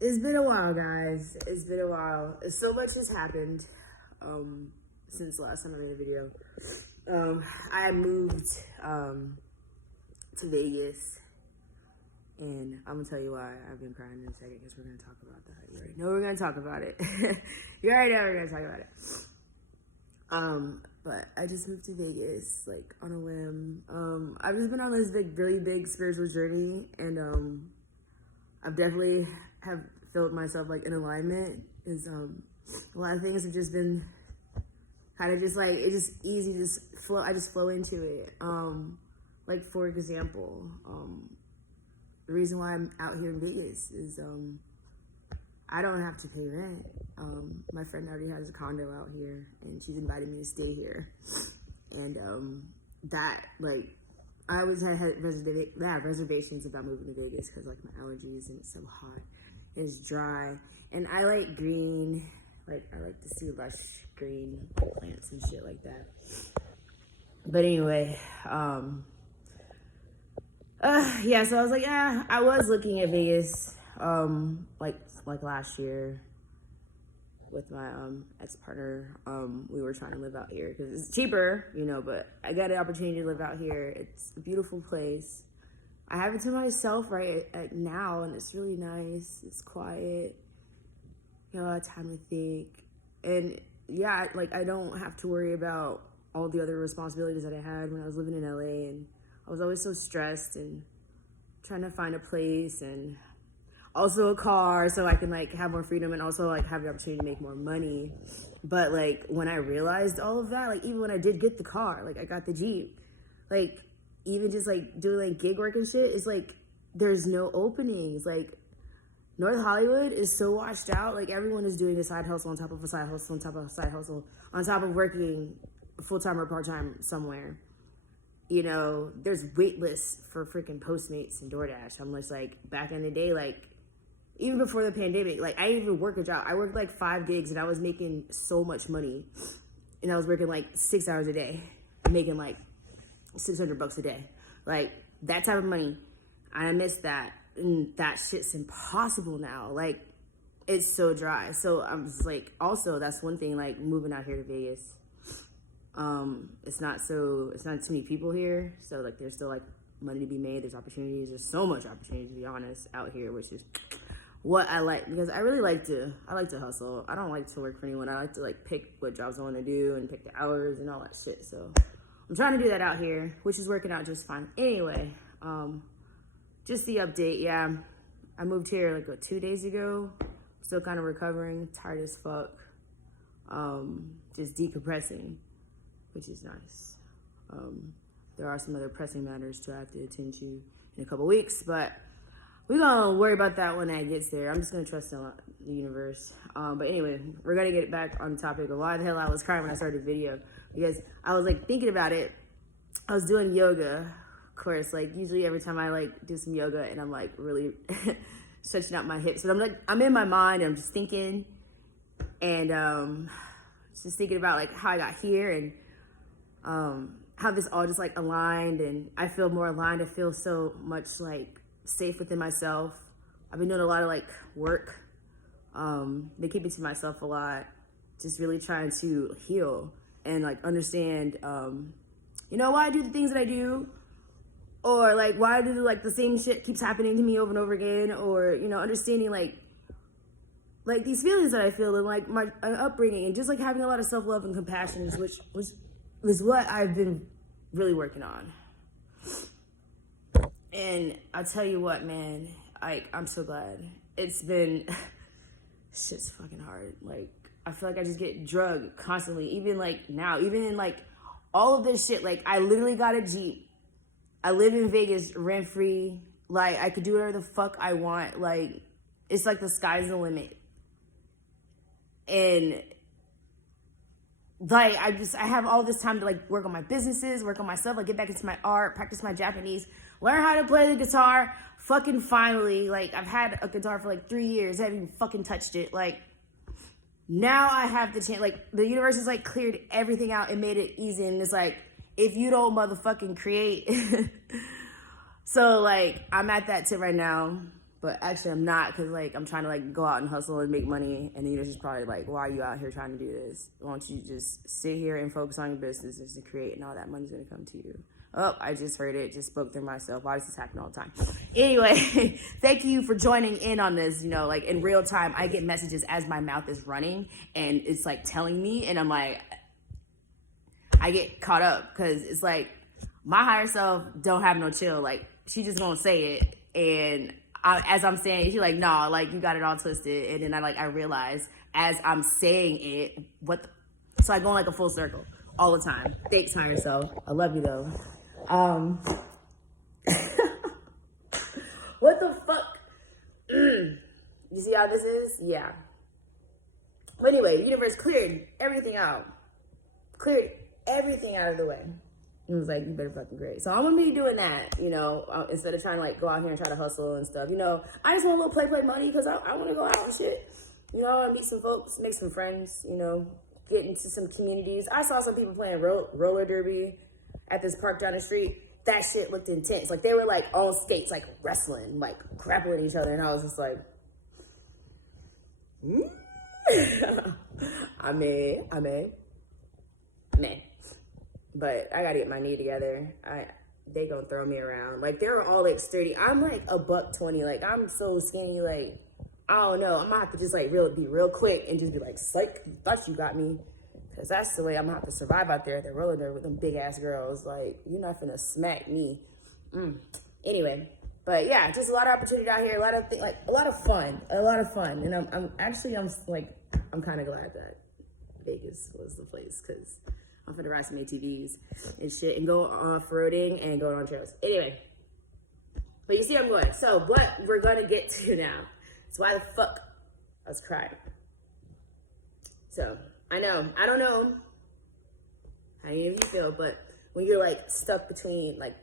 It's been a while, guys. It's been a while. So much has happened since the last time I made a video. I moved to Vegas, and I'm gonna tell you why. I've been crying in a second because we're gonna talk about that. You already know we're gonna talk about it. You already know we're gonna talk about it. But I just moved to Vegas, like, on a whim. I've just been on this really big spiritual journey, and I've definitely have felt myself, like, in alignment. Is a lot of things have just been kind of just, like, it's just easy to just flow. I just flow into it. Like, for example, the reason why I'm out here in Vegas is I don't have to pay rent. My friend already has a condo out here, and she's invited me to stay here. And that, like, I always had reservations about moving to Vegas because, like, my allergies, and it's so hot, it's dry, and I like green. Like, I like to see lush green plants and shit like that. But anyway, yeah, so I was like, yeah, I was looking at Vegas, like last year with my ex-partner. We were trying to live out here because it's cheaper, you know, but I got an opportunity to live out here. It's a beautiful place. I have it to myself at now, and it's really nice. It's quiet. You know, a lot of time to think. And yeah, like, I don't have to worry about all the other responsibilities that I had when I was living in LA, and I was always so stressed and trying to find a place and also a car so I can, like, have more freedom and also, like, have the opportunity to make more money. But, like, when I realized all of that, like, even when I did get the car, like, I got the Jeep, like, even just, like, doing, like, gig work and shit, it's like there's no openings. Like, North Hollywood is so washed out. Like, everyone is doing a side hustle on top of a side hustle on top of a side hustle on top of working full-time or part-time somewhere. You know, there's wait lists for freaking Postmates and DoorDash. I'm just like, back in the day, like, even before the pandemic, like, I didn't even work a job. I worked like 5 gigs, and I was making so much money. And I was working like 6 hours a day, making like $600 a day. Like, that type of money. I miss that. And that shit's impossible now. Like, it's so dry. So I'm just like, also, that's one thing, like, moving out here to Vegas. It's not too many people here. So, like, there's still, like, money to be made. There's opportunities. There's so much opportunity, to be honest, out here, which is what I like, because I really like to hustle. I don't like to work for anyone. I like to, like, pick what jobs I want to do and pick the hours and all that shit. So I'm trying to do that out here, which is working out just fine. Anyway, just the update. Yeah, I moved here like 2 days ago. Still kind of recovering, tired as fuck. Just decompressing, which is nice. There are some other pressing matters to have to attend to in a couple weeks, but we're gonna worry about that when that gets there. I'm just gonna trust in the universe. But anyway, we're gonna get back on the topic of why the hell I was crying when I started the video, because I was, like, thinking about it. I was doing yoga, of course, like, usually every time I, like, do some yoga and I'm, like, really stretching out my hips, but I'm in my mind and I'm just thinking, and just thinking about, like, how I got here, and how this all just, like, aligned, and I feel more aligned. I feel so much, like, safe within myself. I've been doing a lot of, like, work, been keeping to myself a lot, just really trying to heal and, like, understand, you know, why I do the things that I do, or, like, why I do, like, the same shit keeps happening to me over and over again, or, you know, understanding, like these feelings that I feel, and, like, my upbringing, and just, like, having a lot of self-love and compassion, which was what I've been really working on. And I'll tell you what, man, I'm so glad. It's been, shit's fucking hard. Like, I feel like I just get drugged constantly, even, like, now, even in, like, all of this shit. Like, I literally got a Jeep. I live in Vegas rent-free. Like, I could do whatever the fuck I want. Like, it's like the sky's the limit. And, like, I have all this time to, like, work on my businesses, work on myself, like, get back into my art, practice my Japanese, learn how to play the guitar. Fucking finally, like, I've had a guitar for, like, 3 years. I haven't even fucking touched it. Like, now I have the chance. Like, the universe has, like, cleared everything out and made it easy. And it's like, if you don't motherfucking create. So, like, I'm at that tip right now. But actually, I'm not, because, like, I'm trying to, like, go out and hustle and make money. And then you're just probably like, why are you out here trying to do this? Why don't you just sit here and focus on your business and to create, and all that money's going to come to you. Oh, I just heard it. Just spoke through myself. Why does this happen all the time? Anyway, thank you for joining in on this. You know, like, in real time, I get messages as my mouth is running. And it's, like, telling me. And I'm like, I get caught up. Because it's like, my higher self don't have no chill. Like, she just gonna say it. And as I'm saying it, she's like, nah, like, you got it all twisted. And then I realize as I'm saying it, so I go in like a full circle all the time. Thanks, higher self. I love you though. What the fuck? You see how this is? Yeah. But anyway, the universe cleared everything out. Cleared everything out of the way. It was like, you better fucking great. So I'm gonna be doing that, you know, instead of trying to like go out here and try to hustle and stuff. You know, I just want a little play money because I want to go out and shit. You know, and meet some folks, make some friends, you know, get into some communities. I saw some people playing roller derby at this park down the street. That shit looked intense. Like, they were like on skates, like wrestling, like grappling each other. And I was just like, I may. But I gotta get my knee together. They gonna throw me around. Like, they were all like sturdy. I'm like $120. Like, I'm so skinny. Like, I don't know. I'm gonna have to just like be real quick and just be like, psych, you thought you got me. Cause that's the way I'm gonna have to survive out there at the roller derby with them big ass girls. Like, you're not finna smack me. Anyway, but yeah, just a lot of opportunity out here. A lot of like a lot of fun. And I'm kind of glad that Vegas was the place, because I'm finna ride some ATVs and shit and go off-roading and go on trails. Anyway, but you see where I'm going. So what we're gonna get to now is why the fuck I was crying. So I don't know how any of you feel, but when you're like stuck between like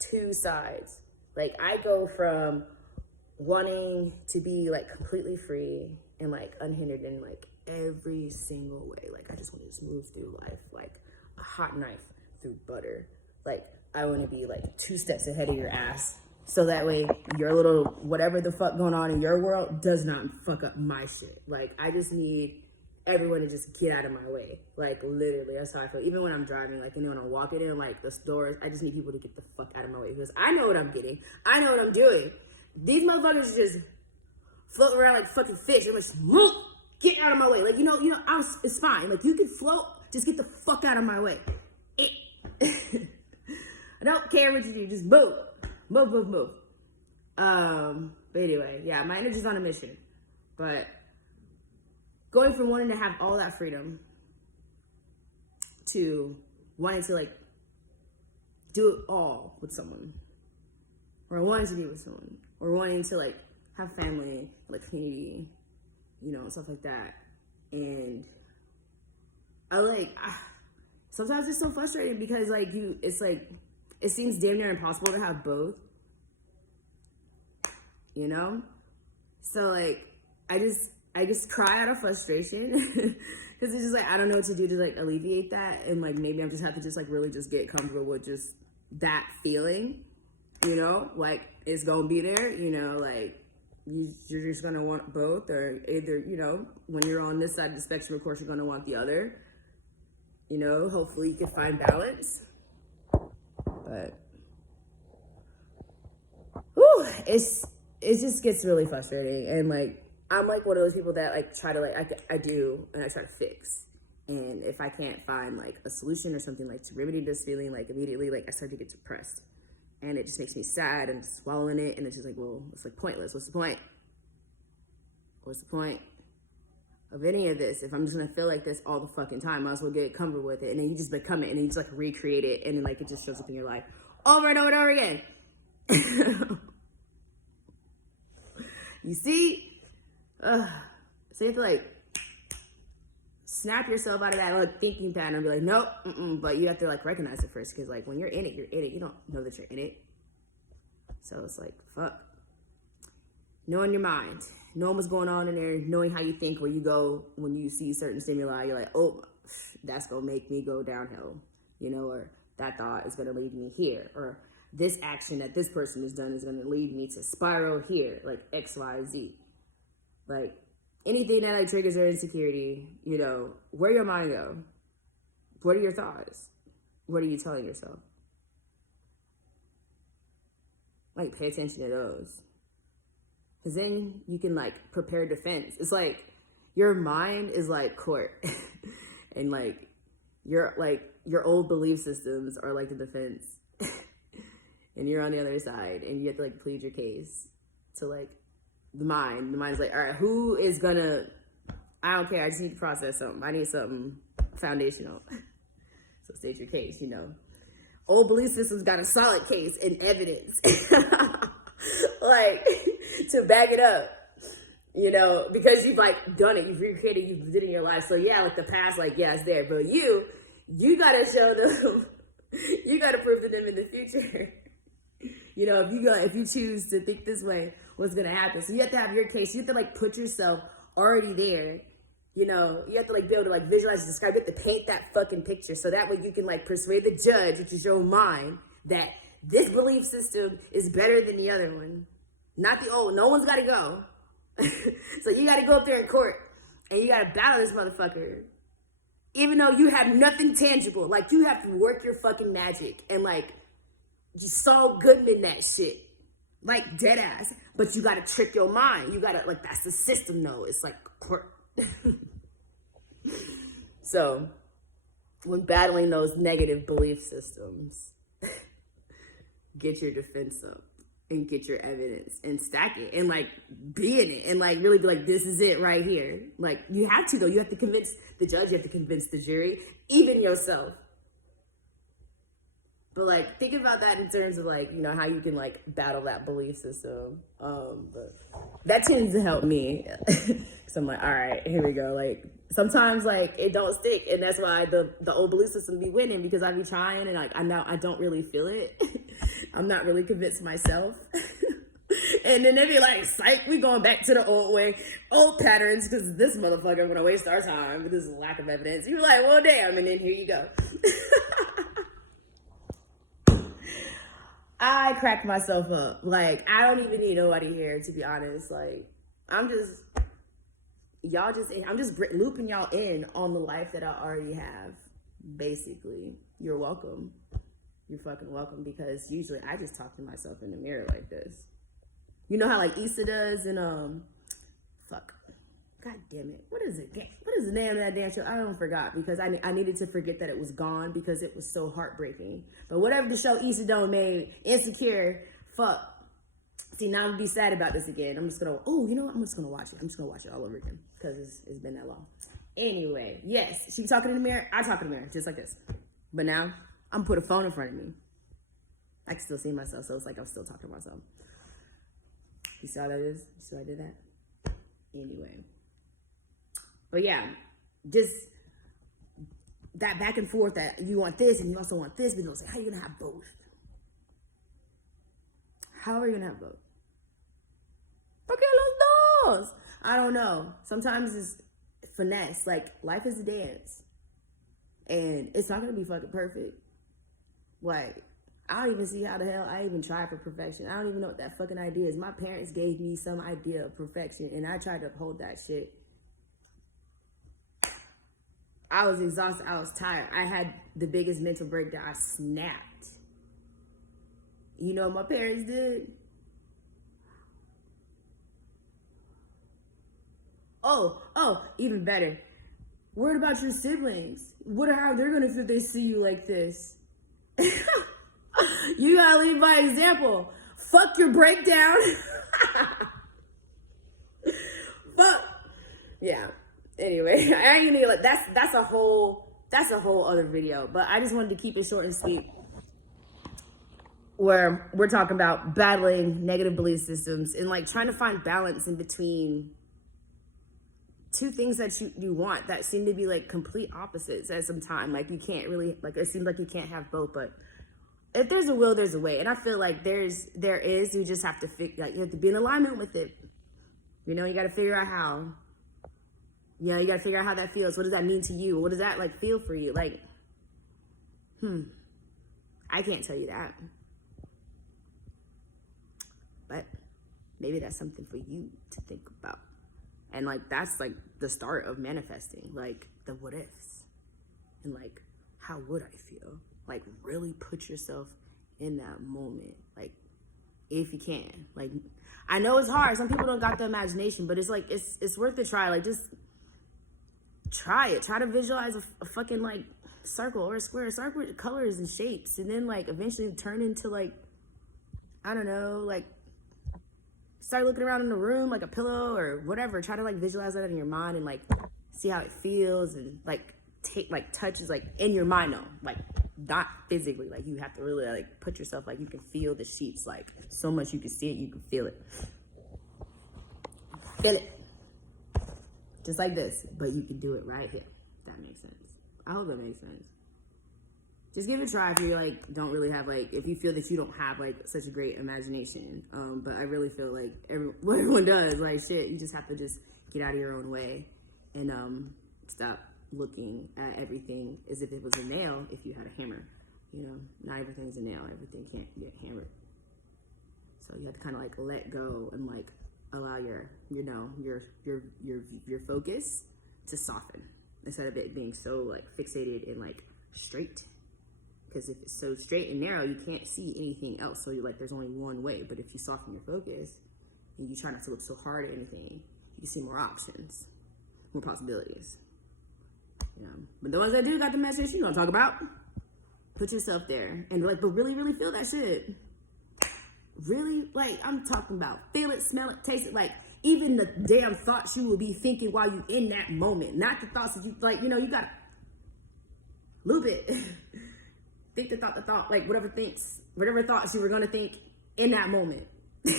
two sides, like I go from wanting to be like completely free and like unhindered in like every single way. Like, I just want to just move through life like a hot knife through butter. Like, I want to be like 2 steps ahead of your ass, so that way your little whatever the fuck going on in your world does not fuck up my shit. Like, I just need everyone to just get out of my way. Like, literally, that's how I feel. Even when I'm driving, like, you know, when I'm walking in like the stores, I just need people to get the fuck out of my way, because I know what I'm getting. I know what I'm doing. These motherfuckers just floating around like fucking fish. I'm like, move, get out of my way. Like, you know, it's fine. Like, you can float, just get the fuck out of my way. I don't care what you do, just move. Move. But anyway, yeah, my energy's on a mission. But going from wanting to have all that freedom to wanting to like do it all with someone, or wanting to be with someone, or wanting to like have family, like community, you know, stuff like that. And sometimes it's so frustrating because like it's like, it seems damn near impossible to have both, you know? So like, I just cry out of frustration because it's just like, I don't know what to do to like alleviate that. And like, maybe I'm just have to just like really just get comfortable with just that feeling, you know, like it's gonna be there, you know, like you're just gonna want both, or either, you know, when you're on this side of the spectrum, of course you're gonna want the other, you know, hopefully you can find balance. But it just gets really frustrating. And like, I'm like one of those people that like try to like, I do, and I try to fix. And if I can't find like a solution or something like to remedy this feeling, like immediately, like I start to get depressed, and it just makes me sad and swallowing it. And it's just like, well, it's like pointless. What's the point? What's the point of any of this? If I'm just gonna feel like this all the fucking time, I might as well get comfortable with it. And then you just become it, and then you just like recreate it, and then like it just shows up in your life over and over and over again. You see? So you have to like snap yourself out of that like thinking pattern and be like, nope, but you have to like recognize it first, because like when you're in it, you're in it. You don't know that you're in it. So it's like, fuck. Knowing your mind, knowing what's going on in there, knowing how you think, where you go when you see certain stimuli, you're like, oh, that's gonna make me go downhill, you know, or that thought is gonna lead me here, or this action that this person has done is going to lead me to spiral here, like X, Y, Z. Like anything that like triggers your insecurity, you know, where your mind go? What are your thoughts? What are you telling yourself? Like pay attention to those. Because then you can like prepare defense. It's like your mind is like court. And like your old belief systems are like the defense. And you're on the other side and you have to like plead your case to like the mind. The mind's like, all right, who is gonna, I don't care, I just need to process something. I need something foundational. So state your case, you know. Old belief systems got a solid case and evidence. Like, to back it up. You know, because you've like done it, you've recreated, you've did it in your life. So yeah, like the past, like, yeah, it's there. But you gotta show them, you gotta prove to them in the future. You know, if you choose to think this way, what's gonna happen? So you have to have your case. You have to like put yourself already there. You know, you have to like be able to like visualize, describe, you have to paint that fucking picture. So that way you can like persuade the judge, which is your mind, that this belief system is better than the other one. Not the old, no one's gotta go. So you gotta go up there in court and you gotta battle this motherfucker. Even though you have nothing tangible, like you have to work your fucking magic and like you Saul Goodman that shit. Like dead ass. But you gotta trick your mind. You gotta, like, that's the system though. It's like court. So when battling those negative belief systems, get your defense up and get your evidence and stack it and like be in it and like really be like, this is it right here. Like you have to though. You have to convince the judge, you have to convince the jury, even yourself. But like think about that in terms of like, you know, how you can like battle that belief system. But that tends to help me. So I'm like, all right, here we go. Like sometimes like it don't stick, and that's why the old belief system be winning, because I be trying and like I don't really feel it. I'm not really convinced myself. And then they be like, psych, we going back to the old way, old patterns, because this motherfucker gonna waste our time with this lack of evidence. You're like, well, damn, and then here you go. I crack myself up. Like, I don't even need nobody here, to be honest. Like, I'm just looping y'all in on the life that I already have, basically. You're welcome. You're fucking welcome, because usually I just talk to myself in the mirror like this. You know how like Issa does in God damn it. What is it? What is the name of that damn show? I don't forgot, because I needed to forget that it was gone because it was so heartbreaking. But whatever the show Issa Dome made, Insecure, fuck. See, now I'm gonna be sad about this again. I'm just gonna watch it. I'm just gonna watch it all over again because it's been that long. Anyway, yes, she talking in the mirror. I talk in the mirror just like this. But now I'm gonna put a phone in front of me. I can still see myself, so it's like I'm still talking to myself. You see how that is? You see how I did that? Anyway. But yeah, just that back and forth that you want this and you also want this, but you don't say, how are you gonna have both? How are you gonna have both? Okay, los dos. I don't know. Sometimes it's finesse. Like, life is a dance. And it's not gonna be fucking perfect. Like, I don't even see how the hell I even tried for perfection. I don't even know what that fucking idea is. My parents gave me some idea of perfection, and I tried to uphold that shit. I was exhausted. I was tired. I had the biggest mental breakdown. I snapped. You know what my parents did? Oh, even better. What about your siblings? How they're gonna feel if they see you like this? You gotta lead by example. Fuck your breakdown. Fuck. Yeah. Anyway, I ain't gonna like that's a whole other video. But I just wanted to keep it short and sweet, where we're talking about battling negative belief systems and like trying to find balance in between two things that you want that seem to be like complete opposites at some time. Like you can't really, like, it seems like you can't have both, but if there's a will, there's a way. And I feel like there is, you just have to you have to be in alignment with it. You know, you got to figure out how. You know, you got to figure out how that feels. What does that mean to you? What does that like feel for you? Like, I can't tell you that. maybe that's something for you to think about. And like, that's like the start of manifesting, like the what ifs. And like, how would I feel? Like, really put yourself in that moment. Like, if you can. Like, I know it's hard. Some people don't got the imagination, but it's like, it's worth a try. Like, just try it. Try to visualize a fucking like circle or a square. Start with colors and shapes, and then like eventually turn into like, I don't know, like start looking around in the room like a pillow or whatever. Try to like visualize that in your mind and like see how it feels, and like take like touches like in your mind though, like not physically. Like you have to really like put yourself, like you can feel the sheets, like so much you can see it, you can feel it. Feel it. Just like this, but you can do it right here. If that makes sense. I hope that makes sense. Just give it a try if you like don't really have like, if you feel that you don't have like such a great imagination. But I really feel like what everyone does, like shit, you just have to just get out of your own way and stop looking at everything as if it was a nail. If you had a hammer, you know, not everything's a nail. Everything can't get hammered. So you have to kind of like let go and like allow your, you know, your focus to soften instead of it being so like fixated and like straight. Because if it's so straight and narrow, you can't see anything else. So you're like, there's only one way. But if you soften your focus and you try not to look so hard at anything, you can see more options, more possibilities. You know? But the ones that do got the message you're gonna talk about, put yourself there and like, but really, really feel that shit. Really, like I'm talking about feel it, smell it, taste it, like even the damn thoughts you will be thinking while you in that moment, not the thoughts that you like, you know, you gotta loop it. Think the thought, like whatever thoughts you were gonna think in that moment. You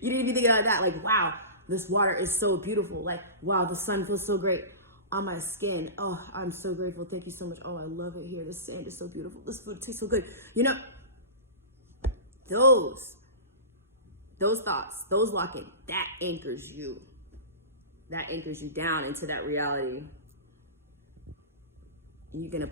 didn't even think about that, like wow, this water is so beautiful, like wow, the sun feels so great on my skin. Oh, I'm so grateful, thank you so much. Oh, I love it here, this sand is so beautiful, this food tastes so good, you know. Those thoughts, those lock in, that anchors you. That anchors you down into that reality. You're gonna